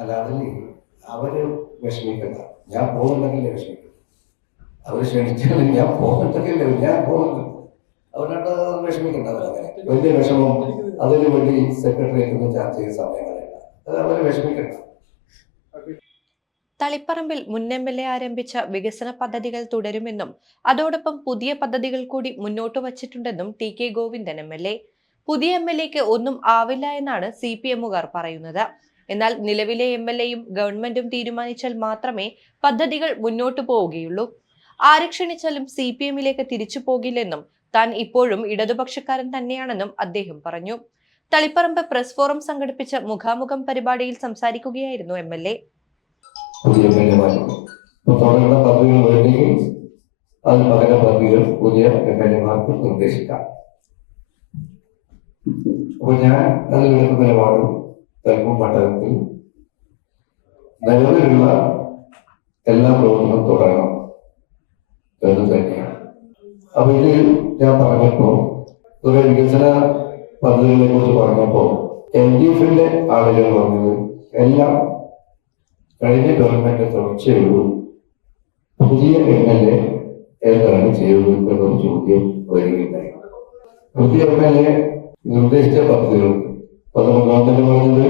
അല്ലാതെ അവര് വിഷമിക്കണ്ട, ഞാൻ പോകുന്നുണ്ടെങ്കിലേ വിഷമിക്കും. അവർ ക്ഷണിച്ചാലും ഞാൻ പോകുന്നുണ്ടെങ്കിലേ ഞാൻ പോകുന്നു. അവരോട് വിഷമിക്കണ്ട. അവരങ്ങനെ വലിയ വിഷമം അതിന് വേണ്ടി സെക്രട്ടറിയേറ്റ് ഒന്ന് ചർച്ച ചെയ്ത സമയങ്ങളില്ല. അത് അവരെ വിഷമിക്കണ്ട. തളിപ്പറമ്പിൽ മുൻ MLA ആരംഭിച്ച വികസന പദ്ധതികൾ തുടരുമെന്നും അതോടൊപ്പം പുതിയ പദ്ധതികൾ കൂടി മുന്നോട്ട് വച്ചിട്ടുണ്ടെന്നും TK ഗോവിന്ദൻ MLA. പുതിയ MLAക്ക് ഒന്നും ആവില്ല എന്നാണ് CPMുകാർ പറയുന്നത്. എന്നാൽ നിലവിലെ MLAയും ഗവൺമെന്റും തീരുമാനിച്ചാൽ മാത്രമേ പദ്ധതികൾ മുന്നോട്ടു പോവുകയുള്ളൂ. ആര് ക്ഷണിച്ചാലും CPMിലേക്ക് തിരിച്ചു പോകില്ലെന്നും താൻ ഇപ്പോഴും ഇടതുപക്ഷക്കാരൻ തന്നെയാണെന്നും അദ്ദേഹം പറഞ്ഞു. തളിപ്പറമ്പ് പ്രസ് ഫോറം സംഘടിപ്പിച്ച മുഖാമുഖം പരിപാടിയിൽ സംസാരിക്കുകയായിരുന്നു MLA. പുതിയ തുടങ്ങുന്ന പദ്ധതികൾ വേണമെങ്കിൽ അത് പകരം പദ്ധതികൾ പുതിയ MLAമാർക്ക് നിർദ്ദേശിക്കാം. അപ്പോൾ ഞാൻ അതിലെടുക്കുന്ന നിലപാട് തെലങ്കാന മണ്ഡലത്തിൽ നിലവിലുള്ള എല്ലാ പ്രവർത്തനവും തുടരണം എന്ന് തന്നെയാണ്. അപ്പൊ ഇത് ഞാൻ പറഞ്ഞപ്പോ കുറെ വികസന പദ്ധതികളെ കുറിച്ച് പറഞ്ഞപ്പോ LDFന്റെ ആളുകൾ പറഞ്ഞത് എല്ലാം കഴിഞ്ഞ ഗവൺമെന്റ് തുടർച്ചയുള്ളൂ, പുതിയ MLA എന്താണ് ചെയ്തത് എന്നൊരു ചോദ്യം വരികയുണ്ടായി. പുതിയ MLA നിർദ്ദേശിച്ച പദ്ധതികൾ ഗവൺമെന്റ് പറഞ്ഞത്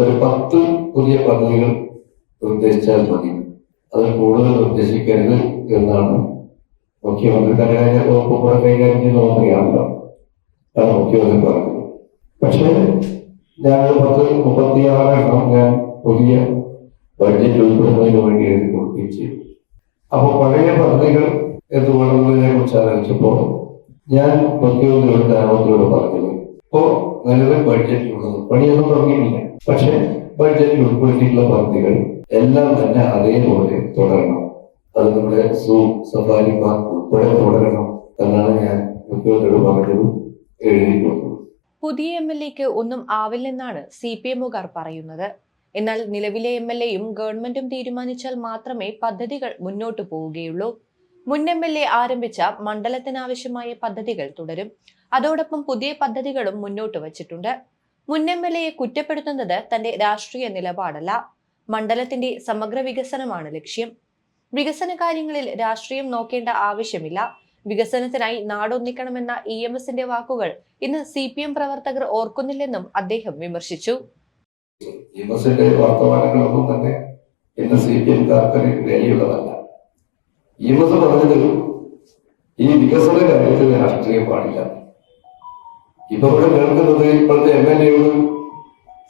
ഒരു 10 പുതിയ പദ്ധതികൾ നിർദ്ദേശിച്ചാൽ മതി, അത് കൂടുതൽ നിർദ്ദേശിക്കരുത് എന്നാണ് മുഖ്യമന്ത്രി ധനകാര്യ വകുപ്പ് കൂടെ കൈകാര്യം ചെയ്യുന്ന മന്ത്രിയാണല്ലോ, ആണ് മുഖ്യമന്ത്രി പറഞ്ഞത്. പക്ഷേ ഞാൻ 36 എണ്ണം ഞാൻ പുതിയ ബഡ്ജറ്റ് ഉൾപ്പെടുന്നതിന് വേണ്ടി എഴുതി കൊടുക്കുകയും ചെയ്തു. അപ്പോൾ പഴയ പദ്ധതികൾ എന്തുകൊണ്ടെന്നതിനെ കുറിച്ച് ആലോചിച്ചപ്പോൾ ഞാൻ മുഖ്യമന്ത്രിയോട് ധനമന്ത്രിയോട് പറഞ്ഞത്, ഇപ്പോ നിലവിൽ ബഡ്ജറ്റിലുള്ളത് പണിയൊന്നും തുടങ്ങിയിട്ടില്ല, പക്ഷെ ബഡ്ജറ്റിൽ ഉൾപ്പെടുത്തിയിട്ടുള്ള പദ്ധതികൾ എല്ലാം തന്നെ അതേപോലെ തുടരണം, അത് നമ്മുടെ സഫാരി പാർക്ക് ഉൾപ്പെടെ തുടരണം എന്നാണ് ഞാൻ മുഖ്യമന്ത്രിയോട് പറഞ്ഞതും എഴുതി കൊടുത്തത്. പുതിയ MLAക്ക് ഒന്നും ആവില്ലെന്നാണ് CPMുകാർ പറയുന്നത്. എന്നാൽ നിലവിലെ MLAയും ഗവൺമെന്റും തീരുമാനിച്ചാൽ മാത്രമേ പദ്ധതികൾ മുന്നോട്ടു പോവുകയുള്ളൂ. മുൻ MLA ആരംഭിച്ച മണ്ഡലത്തിനാവശ്യമായ പദ്ധതികൾ തുടരും. അതോടൊപ്പം പുതിയ പദ്ധതികളും മുന്നോട്ട് വച്ചിട്ടുണ്ട്. മുൻ MLAയെ കുറ്റപ്പെടുത്തുന്നത് തന്റെ രാഷ്ട്രീയ നിലപാടല്ല, മണ്ഡലത്തിന്റെ സമഗ്ര വികസനമാണ് ലക്ഷ്യം. വികസന കാര്യങ്ങളിൽ രാഷ്ട്രീയം നോക്കേണ്ട ആവശ്യമില്ല. വികസനത്തിനായി നാടൊന്നിക്കണമെന്ന EMSന്റെ വാക്കുകൾ ഇന്ന് CPM പ്രവർത്തകർ ഓർക്കുന്നില്ലെന്നും അദ്ദേഹം വിമർശിച്ചു. EMSന്റെ വർത്തമാനങ്ങളൊന്നും തന്നെ ഇന്ന് CPMക്കാർക്ക് വിലയുള്ളതല്ല. EMS പറഞ്ഞത് ഈ വികസന കാര്യത്തിൽ രാഷ്ട്രീയം പാടില്ല. ഇപ്പൊ ഇവിടെ കേൾക്കുന്നത് ഇപ്പോഴത്തെ MLAയോട്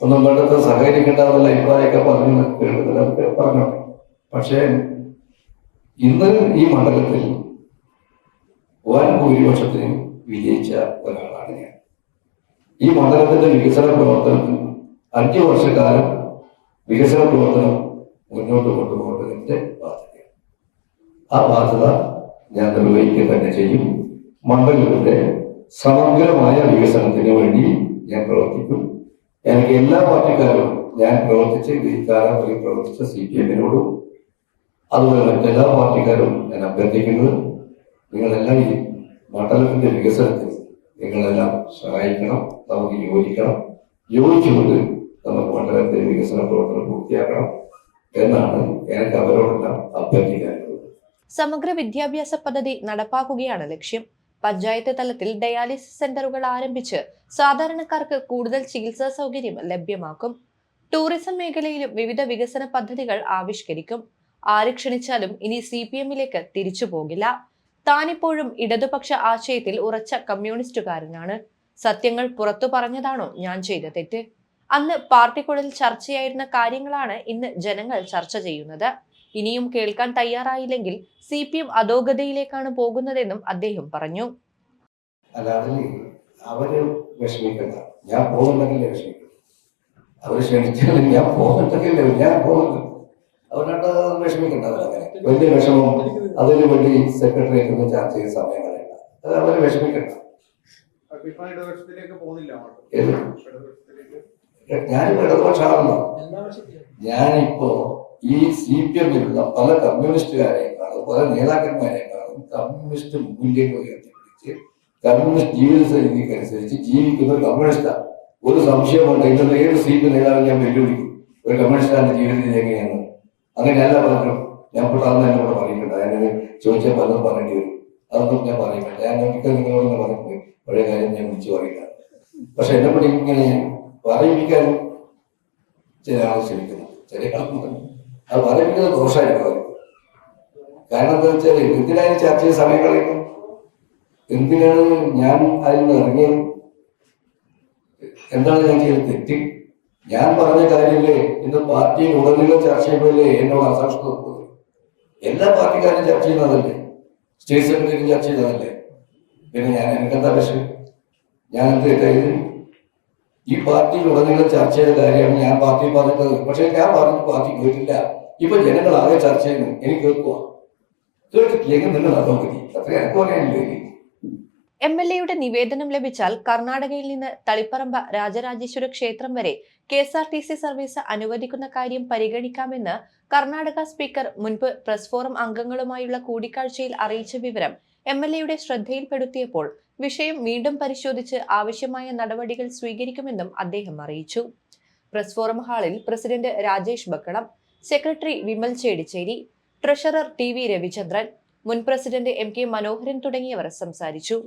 ഒന്നും കണ്ടെത്ത സഹകരിക്കേണ്ടതെന്നുള്ള അഭിപ്രായമൊക്കെ പറഞ്ഞു കേൾക്കുന്നത് പറഞ്ഞോട്ടെ. പക്ഷേ ഇന്ന് ഈ മണ്ഡലത്തിൽ വൻ ഭൂരിപക്ഷത്തിന് വിജയിച്ച ഒരാളാണ് ഞാൻ. ഈ മണ്ഡലത്തിന്റെ വികസന പ്രവർത്തനത്തിൽ 5 വർഷക്കാലം വികസന പ്രവർത്തനം മുന്നോട്ട് കൊണ്ടുപോകേണ്ടതിന്റെ ബാധ്യതയാണ്. ആ ബാധ്യത ഞാൻ നിർവഹിക്കുക തന്നെ ചെയ്യും. മണ്ഡലത്തിന്റെ സമഗ്രമായ വികസനത്തിന് വേണ്ടി ഞാൻ പ്രവർത്തിക്കും. എനിക്ക് എല്ലാ പാർട്ടിക്കാരും ഞാൻ പ്രവർത്തിച്ച് ഇക്കാലം വരെ പ്രവർത്തിച്ച CPMനോടും അതുപോലെ മറ്റെല്ലാ പാർട്ടിക്കാരും ഞാൻ അഭ്യർത്ഥിക്കുന്നത്, നിങ്ങളെല്ലാം ഈ മണ്ഡലത്തിന്റെ വികസനത്തിൽ നിങ്ങളെല്ലാം സഹായിക്കണം, നമുക്ക് യോജിക്കണം, യോജിച്ചുകൊണ്ട് നമുക്ക് മണ്ഡലത്തിന്റെ വികസന പ്രവർത്തനം പൂർത്തിയാക്കണം എന്നാണ് എനിക്ക് അവരോടെല്ലാം അഭ്യർത്ഥിക്കാനുള്ളത്. സമഗ്ര വിദ്യാഭ്യാസ പദ്ധതി നടപ്പാക്കുകയാണ് ലക്ഷ്യം. പഞ്ചായത്ത് തലത്തിൽ ഡയാലിസിസ് സെന്ററുകൾ ആരംഭിച്ച് സാധാരണക്കാർക്ക് കൂടുതൽ ചികിത്സാ സൗകര്യം ലഭ്യമാക്കും. ടൂറിസം മേഖലയിലും വിവിധ വികസന പദ്ധതികൾ ആവിഷ്കരിക്കും. ആര് ക്ഷണിച്ചാലും ഇനി CPMിലേക്ക് തിരിച്ചു പോകില്ല. താനിപ്പോഴും ഇടതുപക്ഷ ആശയത്തിൽ ഉറച്ച കമ്മ്യൂണിസ്റ്റുകാരനാണ്. സത്യങ്ങൾ പുറത്തു പറഞ്ഞതാണോ ഞാൻ ചെയ്ത തെറ്റ്? അന്ന് പാർട്ടിക്കുള്ളിൽ ചർച്ചയായിരുന്ന കാര്യങ്ങളാണ് ഇന്ന് ജനങ്ങൾ ചർച്ച ചെയ്യുന്നത്. ഇനിയും കേൾക്കാൻ തയ്യാറായില്ലെങ്കിൽ CPM അധോഗതിയിലേക്കാണ് പോകുന്നതെന്നും അദ്ദേഹം പറഞ്ഞു. അല്ലാതെ അവര് വിഷമിക്കണ്ട, ഞാൻ പോകുന്നുണ്ടെങ്കിലേ വിഷമിക്കും. അവർ ക്ഷണിച്ചാലും ഞാൻ പോകുന്നുണ്ടെങ്കിലേ ഞാൻ പോകുന്നു. അവരോട് വിഷമിക്കണ്ട. അവരങ്ങനെ വലിയ വിഷമം അതിന് വേണ്ടി സെക്രട്ടറിയേറ്റ് ഒന്ന് ചർച്ച ചെയ്ത സമയങ്ങളില്ല. അത് അവരെ വിഷമിക്കണ്ട. ഞാനിപ്പോ ഇടതുപക്ഷമാണല്ലോ. ഞാനിപ്പോ ഈ CPMിലുള്ള പല കമ്മ്യൂണിസ്റ്റുകാരെക്കാളും പല നേതാക്കന്മാരെക്കാളും കമ്മ്യൂണിസ്റ്റ് മൂല്യങ്ങൾ ഉയർത്തിപ്പിടിച്ച് കമ്മ്യൂണിസ്റ്റ് ജീവിത രീതിക്കനുസരിച്ച് ജീവിക്കുന്ന ഒരു കമ്മ്യൂണിസ്റ്റാണ്. ഒരു സംശയമുണ്ട്, ഇന്നത്തെ ഏത് CPM നേതാവിനെ ഞാൻ വെല്ലുവിളിക്കും. ഒരു കമ്മ്യൂണിസ്റ്റുകാരൻ്റെ ജീവിതത്തിൽ എങ്ങനെയാണ് അങ്ങനെയല്ല പലരും ഞാൻ പെട്ടെന്ന് എന്നെ കൂടെ പറയുന്നുണ്ട്. ഞാനത് ചോദിച്ചാൽ പലതും പറയേണ്ടി വരും. അതൊന്നും ഞാൻ പറയുന്നില്ല. ഞാൻ ഒരിക്കൽ നിങ്ങളോട് പറഞ്ഞിട്ട് പഴയ കാര്യം ഞാൻ വിളിച്ച് പറയില്ല. പക്ഷെ എന്നെ കൂടി ഇങ്ങനെ പറയിപ്പിക്കാൻ ചില ആൾ ശ്രമിക്കുന്നു. ചില ആൾക്കുണ്ട് അത് പറയിപ്പിക്കുന്നത് ദോഷമായിരിക്കും. കാരണം എന്താ വെച്ചാൽ എന്തിനാണ് ചർച്ച ചെയ്ത സമയം കളയുന്നു? എന്തിനാണ് ഞാൻ അതിൽ നിന്ന് ഇറങ്ങിയത്? എന്താണ് ഞാൻ ചെയ്ത് തെറ്റ്? ഞാൻ പറഞ്ഞ കാര്യമില്ലേ ഇന്ന് പാർട്ടിയിൽ ഉടനീളം ചർച്ച ചെയ്യുമ്പോഴല്ലേ എന്നോട് അസംസ്കൃത കൊടുക്കുന്നത്? എല്ലാ പാർട്ടിക്കാരും ചർച്ച ചെയ്യുന്നതല്ലേ, സ്റ്റേറ്റ് സെക്രട്ടറിയും ചർച്ച ചെയ്തതല്ലേ. പിന്നെ ഞാൻ എനിക്കെന്താ പ്രശ്നം? ഞാൻ എന്ത് തെറ്റായത്? ഈ പാർട്ടിയിൽ ഉടനീളം ചർച്ച ചെയ്ത കാര്യമാണ് ഞാൻ പാർട്ടി പറഞ്ഞത്. പക്ഷെ ഞാൻ പറഞ്ഞ പാർട്ടി കേട്ടില്ല. ഇപ്പൊ ജനങ്ങൾ ആകെ ചർച്ച ചെയ്യുന്നു, എനിക്ക് കേൾക്കുക. കേട്ടിട്ടില്ലെങ്കിൽ നിങ്ങൾ അതോ മതി, അത്ര എനിക്ക് പറയാനില്ലേ. MLA-യുടെ നിവേദനം ലഭിച്ചാൽ കർണാടകയിൽ നിന്ന് തളിപ്പറമ്പ രാജരാജേശ്വര ക്ഷേത്രം വരെ KSRTC സർവീസ് അനുവദിക്കുന്ന കാര്യം പരിഗണിക്കാമെന്ന് കർണാടക സ്പീക്കർ മുൻപ് പ്രസ് ഫോറം അംഗങ്ങളുമായുള്ള കൂടിക്കാഴ്ചയിൽ അറിയിച്ച വിവരം MLA-യുടെ ശ്രദ്ധയിൽപ്പെടുത്തിയപ്പോൾ വിഷയം വീണ്ടും പരിശോധിച്ച് ആവശ്യമായ നടപടികൾ സ്വീകരിക്കുമെന്നും അദ്ദേഹം അറിയിച്ചു. പ്രസ് ഫോറം ഹാളിൽ president Rajesh Bakkalam, secretary Vimal Chedicheri, treasurer TV Ravichandran, മുൻ പ്രസിഡന്റ് MK മനോഹരൻ തുടങ്ങിയവർ സംസാരിച്ചു.